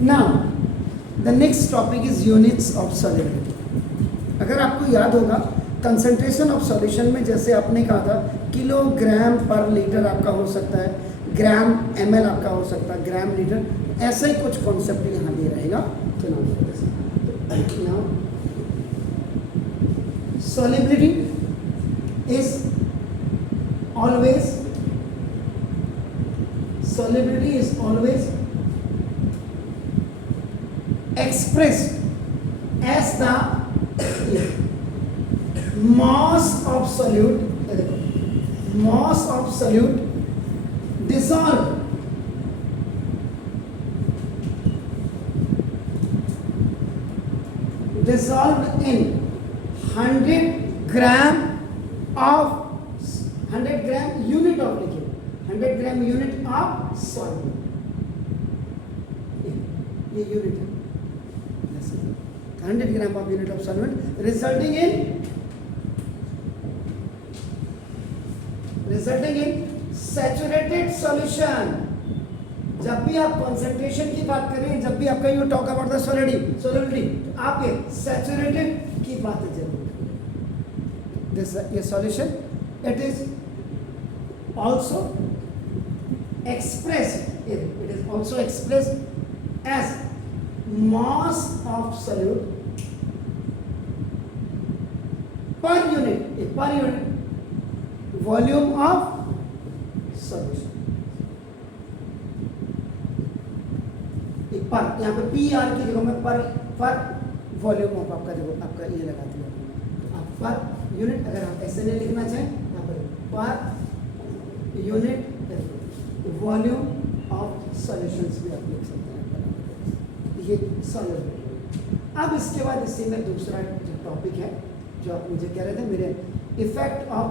Now the next topic is units of solubility. अगर आपको याद होगा कंसंट्रेशन ऑफ सॉल्यूशन में जैसे आपने कहा था किलोग्राम पर लीटर आपका हो सकता है, ग्राम ml आपका हो सकता है, ग्राम लीटर, ऐसा ही कुछ कॉन्सेप्ट यहाँ भी रहेगा. Now solubility is always expressed as the mass of solute dissolved in 100 gram unit of liquid, 100 gram unit of solute. ये यूनिट है. 100 gram of unit of solvent resulting in saturated solution. जब भी आप concentration की बात करें, जब भी आपका you talk about the solubility, तो आप ये सैचुरेटेड की बात जरूर करें. दिस ये solution it is also expressed as mass of solute per unit volume of solution. पर यहाँ पे पी आर की जगह में पर वॉल्यूम ऑफ आपका देखो आपका ये लगा दिया. तो आप पर यूनिट अगर आप ऐसे नहीं लिखना चाहें यहाँ per unit volume of solutions भी आप लिख सकते हैं. ये सॉल्युबिलिटी. अब इसके बाद इसी में दूसरा जो टॉपिक है जो आप मुझे कह रहे थे मेरे effect of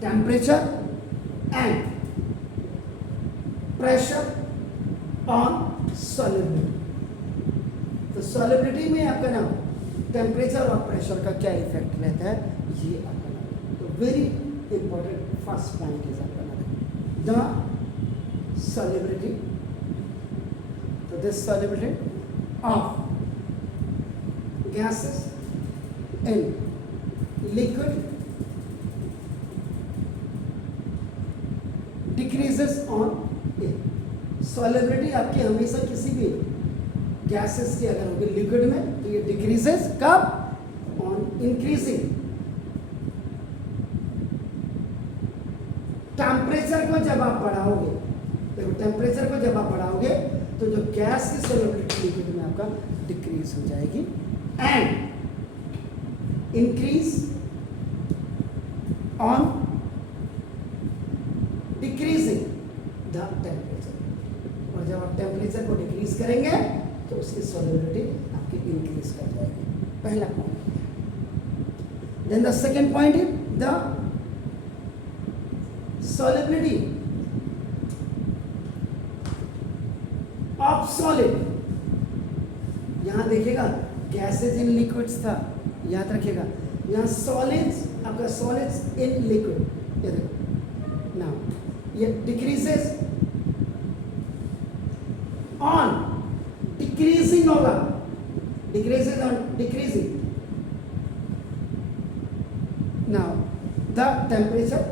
temperature and pressure on solubility. तो सॉल्युबिलिटी में आपका नाम टेम्परेचर और प्रेशर का क्या इफेक्ट रहता है ये आपका नाम. तो very important first point is आपका नाम the solubility. This solubility of gases in liquid decreases on A. Solubility आपकी हमेशा किसी भी गैसेस की अगर होगी लिक्विड में तो ये डिक्रीजेस कब? ऑन इंक्रीजिंग टेम्परेचर को जब आप बढ़ाओगे. देखो टेम्परेचर को जब आप बढ़ाओगे तो जो गैस की सॉल्युबिलिटी लिक्विड में आपका डिक्रीज हो जाएगी and increase on decreasing the temperature. और जब आप टेम्परेचर को डिक्रीज करेंगे तो उसकी सॉल्युबिलिटी आपकी इंक्रीज कर जाएगी. पहला point. Then the second point is the solubility of solid. यहां देखिएगा गैसेज इन लिक्विड्स था, याद रखिएगा. यहां सॉलिड्स आपका सॉलिड्स इन लिक्विड ये देखो नाउ ये डिक्रीजेस ऑन डिक्रीजिंग होगा. Decreases on decreasing. Now the temperature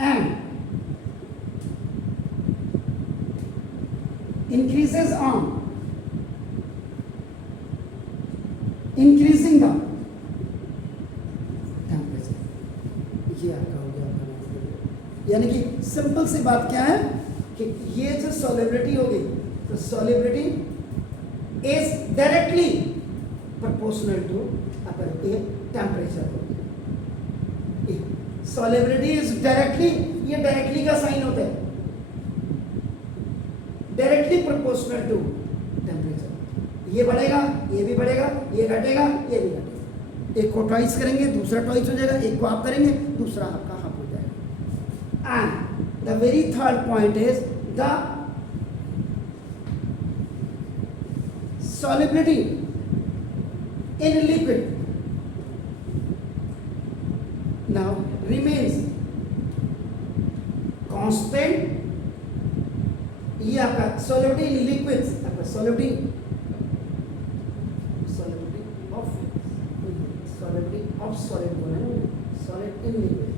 and increases on increasing the temperature. ये आपका हो गया. यानी कि सिंपल सी बात क्या है कि ये जो सॉल्युबिलिटी होगी तो solubility is directly proportional to upper temperature. Solubility is directly, ये डायरेक्टली का साइन होता है, डायरेक्टली प्रोपोर्शनल टू टेम्परेचर. ये बढ़ेगा, ये भी बढ़ेगा, ये घटेगा, ये भी घटेगा. एक को ट्वाइस करेंगे दूसरा ट्वाइस हो जाएगा, एक को आप करेंगे दूसरा आपका हाफ हो जाएगा. And the very third point is the solubility in liquid now remains constant ये आपका सॉलिडिटी इन लिक्विड्स, आपका सॉलिडिटी ऑफ सॉलिड बोला है, सॉलिड इन लिक्विड।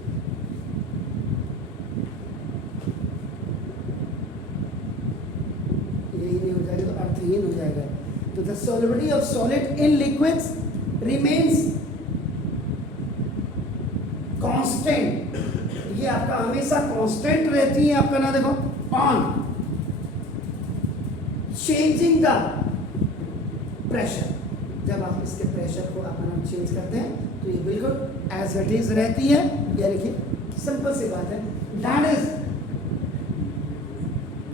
यही नहीं हो जाएगा तो अर्थहीन हो जाएगा। तो the solidity of solid in liquids remains constant, ये आपका हमेशा कांस्टेंट रहती है आपका ना, देखो ऑन चेंजिंग द प्रेशर, जब आप इसके प्रेशर को अपना चेंज करते हैं तो ये बिल्कुल एज इट इज रहती है। ये देखिए सिंपल सी बात है, that is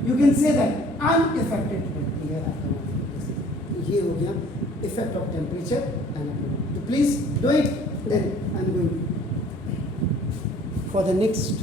you can say that unaffected रहती है आपका। ये हो गया इफेक्ट ऑफ टेम्परेचर एंड, तो please do it, then I am going for the next